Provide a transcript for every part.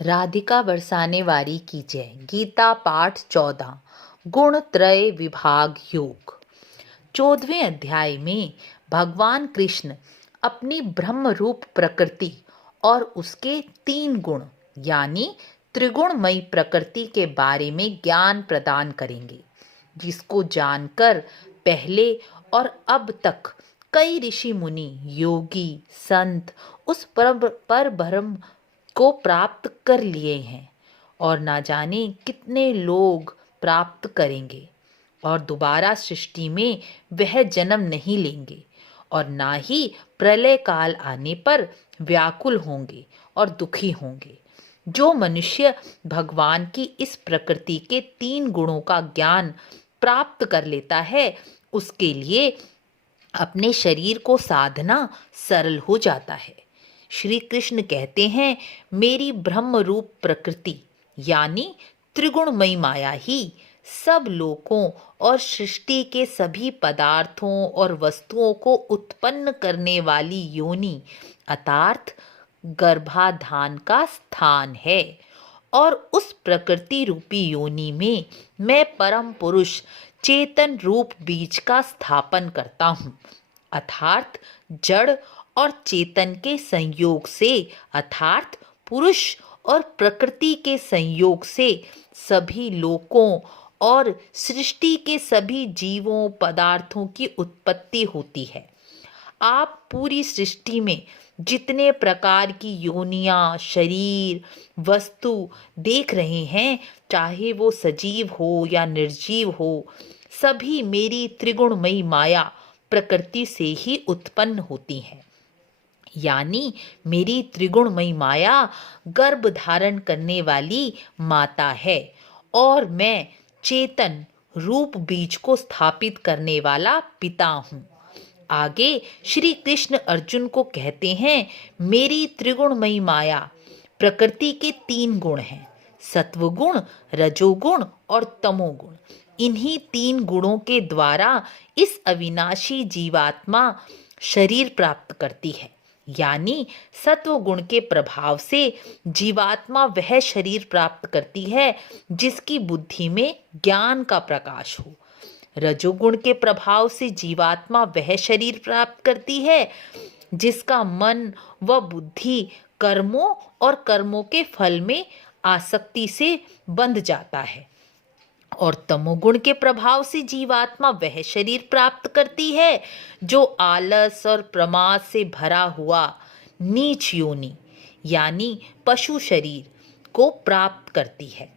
राधिका बरसाने वारी की जय। गीता पाठ 14 गुण त्रय विभाग योग। 14वें अध्याय में भगवान कृष्ण अपनी ब्रह्म रूप प्रकृति और उसके 3 गुण यानी त्रिगुणमयी प्रकृति के बारे में ज्ञान प्रदान करेंगे, जिसको जानकर पहले और अब तक कई ऋषि मुनि, योगी, संत उस पर ब्रह्म को प्राप्त कर लिए हैं और ना जाने कितने लोग प्राप्त करेंगे और दोबारा सृष्टि में वह जन्म नहीं लेंगे और ना ही प्रलय काल आने पर व्याकुल होंगे और दुखी होंगे। जो मनुष्य भगवान की इस प्रकृति के 3 गुणों का ज्ञान प्राप्त कर लेता है, उसके लिए अपने शरीर को साधना सरल हो जाता है। श्री कृष्ण कहते हैं, मेरी ब्रह्म रूप प्रकृति यानी त्रिगुणमयी माया ही सब लोकों और सृष्टि के सभी पदार्थों और वस्तुओं को उत्पन्न करने वाली योनि अर्थात गर्भाधान का स्थान है और उस प्रकृति रूपी योनि में मैं परम पुरुष चेतन रूप बीज का स्थापन करता हूँ अर्थात जड़ और चेतन के संयोग से अर्थात पुरुष और प्रकृति के संयोग से सभी लोकों और सृष्टि के सभी जीवों पदार्थों की उत्पत्ति होती है। आप पूरी सृष्टि में जितने प्रकार की योनियां, शरीर, वस्तु देख रहे हैं, चाहे वो सजीव हो या निर्जीव हो, सभी मेरी त्रिगुणमयी माया प्रकृति से ही उत्पन्न होती हैं। यानी मेरी त्रिगुणमयी माया गर्भ धारण करने वाली माता है और मैं चेतन रूप बीज को स्थापित करने वाला पिता हूँ। आगे श्री कृष्ण अर्जुन को कहते हैं, मेरी त्रिगुणमयी माया प्रकृति के 3 गुण हैं, सत्वगुण, रजोगुण और तमोगुण। इन्हीं 3 गुणों के द्वारा इस अविनाशी जीवात्मा शरीर प्राप्त करती है। यानी सत्व गुण के प्रभाव से जीवात्मा वह शरीर प्राप्त करती है जिसकी बुद्धि में ज्ञान का प्रकाश हो। रजोगुण के प्रभाव से जीवात्मा वह शरीर प्राप्त करती है जिसका मन व बुद्धि कर्मों और कर्मों के फल में आसक्ति से बंध जाता है और तमोगुण के प्रभाव से जीवात्मा वह शरीर प्राप्त करती है जो आलस और प्रमाद से भरा हुआ नीच योनि यानी पशु शरीर को प्राप्त करती है।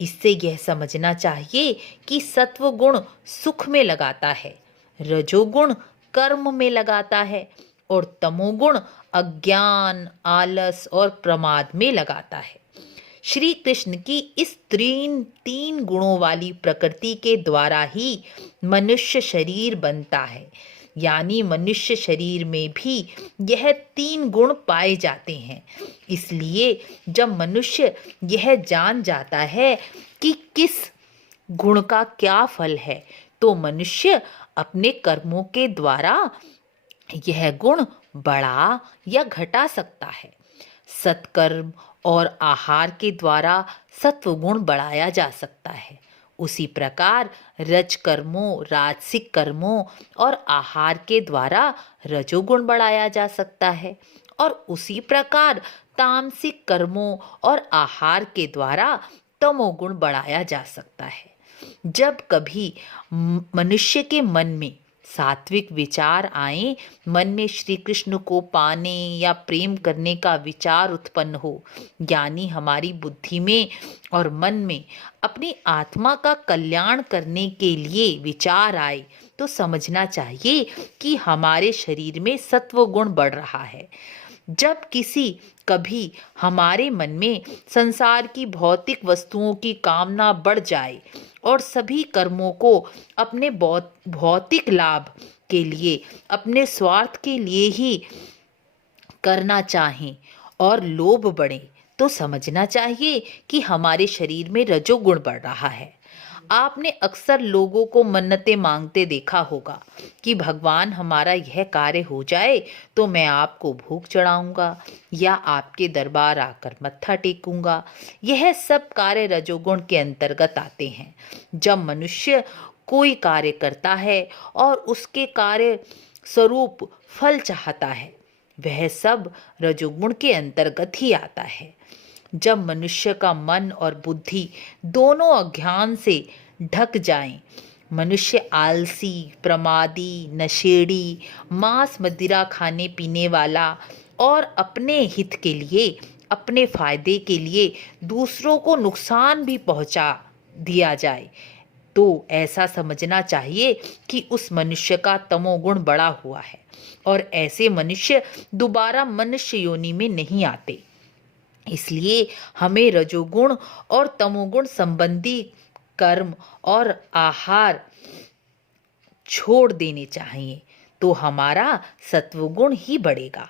इससे यह समझना चाहिए कि सत्वगुण सुख में लगाता है, रजोगुण कर्म में लगाता है और तमोगुण अज्ञान, आलस और प्रमाद में लगाता है। श्री कृष्ण की इस 3 गुणों वाली प्रकृति के द्वारा ही मनुष्य शरीर बनता है। यानी मनुष्य शरीर में भी यह 3 गुण पाए जाते हैं। इसलिए जब मनुष्य यह जान जाता है कि किस गुण का क्या फल है, तो मनुष्य अपने कर्मों के द्वारा यह गुण बढ़ा या घटा सकता है। सत्कर्म और आहार के द्वारा सत्वगुण बढ़ाया जा सकता है। उसी प्रकार रज कर्मों, राजसिक कर्मों और आहार के द्वारा रजोगुण बढ़ाया जा सकता है और उसी प्रकार तामसिक कर्मों और आहार के द्वारा तमोगुण बढ़ाया जा सकता है। जब कभी मनुष्य के मन में सात्विक विचार आए, मन में श्री कृष्ण को पाने या प्रेम करने का विचार उत्पन्न हो, यानी हमारी बुद्धि में और मन में अपनी आत्मा का कल्याण करने के लिए विचार आए, तो समझना चाहिए कि हमारे शरीर में सत्व गुण बढ़ रहा है। जब कभी हमारे मन में संसार की भौतिक वस्तुओं की कामना बढ़ जाए और सभी कर्मों को अपने भौतिक लाभ के लिए, अपने स्वार्थ के लिए ही करना चाहें और लोभ बढ़े, तो समझना चाहिए कि हमारे शरीर में रजोगुण बढ़ रहा है। आपने अक्सर लोगों को मन्नतें मांगते देखा होगा कि भगवान हमारा यह कार्य हो जाए तो मैं आपको भोग चढ़ाऊंगा या आपके दरबार आकर मत्था टेकूंगा। यह सब कार्य रजोगुण के अंतर्गत आते हैं। जब मनुष्य कोई कार्य करता है और उसके कार्य स्वरूप फल चाहता है, वह सब रजोगुण के अंतर्गत ही आता है। जब मनुष्य का मन और बुद्धि दोनों अज्ञान से ढक जाएं, मनुष्य आलसी, प्रमादी, नशेड़ी, मांस मदिरा खाने पीने वाला और अपने हित के लिए, अपने फायदे के लिए दूसरों को नुकसान भी पहुंचा दिया जाए तो ऐसा समझना चाहिए कि उस मनुष्य का तमोगुण बढ़ा हुआ है और ऐसे मनुष्य दोबारा मनुष्य योनि में नहीं आते। इसलिए हमें रजोगुण और तमोगुण संबंधी कर्म और आहार छोड़ देने चाहिए तो हमारा सत्वगुण ही बढ़ेगा।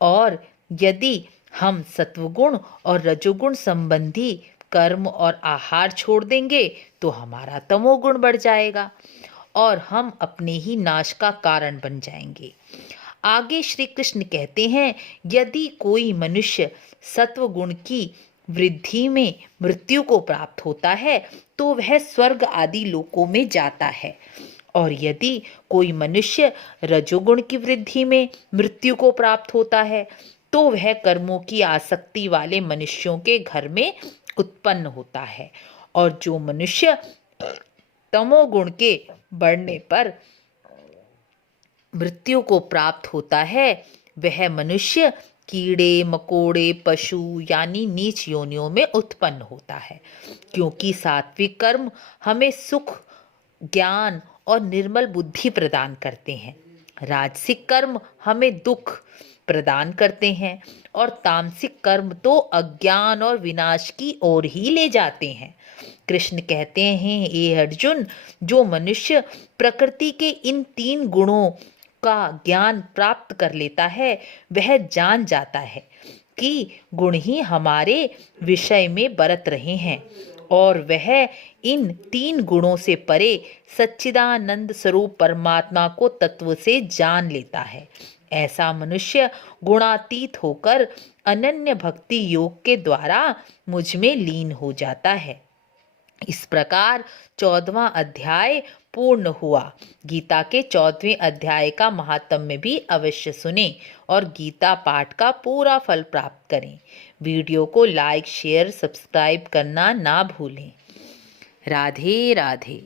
और यदि हम सत्वगुण और रजोगुण संबंधी कर्म और आहार छोड़ देंगे तो हमारा तमोगुण बढ़ जाएगा और हम अपने ही नाश का कारण बन जाएंगे। आगे श्री कृष्ण कहते हैं, यदि कोई मनुष्य सत्वगुण की वृद्धि में मृत्यु को प्राप्त होता है तो वह स्वर्ग आदि लोकों में जाता है, और यदि कोई मनुष्य रजोगुण की वृद्धि में मृत्यु को प्राप्त होता है तो वह कर्मों की आसक्ति वाले मनुष्यों के घर में उत्पन्न होता है। और जो मनुष्य तमोगुण के बढ़ने पर मृत्यु को प्राप्त होता है वह मनुष्य कीड़े मकोड़े पशु यानी नीच योनियों में उत्पन्न होता है, क्योंकि सात्विक कर्म हमें सुख, ज्ञान और निर्मल बुद्धि प्रदान करते हैं। राजसिक कर्म हमें दुख प्रदान करते हैं और तामसिक कर्म तो अज्ञान और विनाश की ओर ही ले जाते हैं। कृष्ण कहते हैं, हे अर्जुन, जो मनुष्य प्रकृति के इन 3 गुणों का ज्ञान प्राप्त कर लेता है वह जान जाता है कि गुण ही हमारे विषय में बरत रहे हैं और वह इन 3 गुणों से परे सच्चिदानंद स्वरूप परमात्मा को तत्व से जान लेता है। ऐसा मनुष्य गुणातीत होकर अनन्य भक्ति योग के द्वारा मुझ में लीन हो जाता है। इस प्रकार 14वां अध्याय पूर्ण हुआ। गीता के 14वें अध्याय का महात्म्य भी अवश्य सुने और गीता पाठ का पूरा फल प्राप्त करें। वीडियो को लाइक, शेयर, सब्सक्राइब करना ना भूलें। राधे राधे।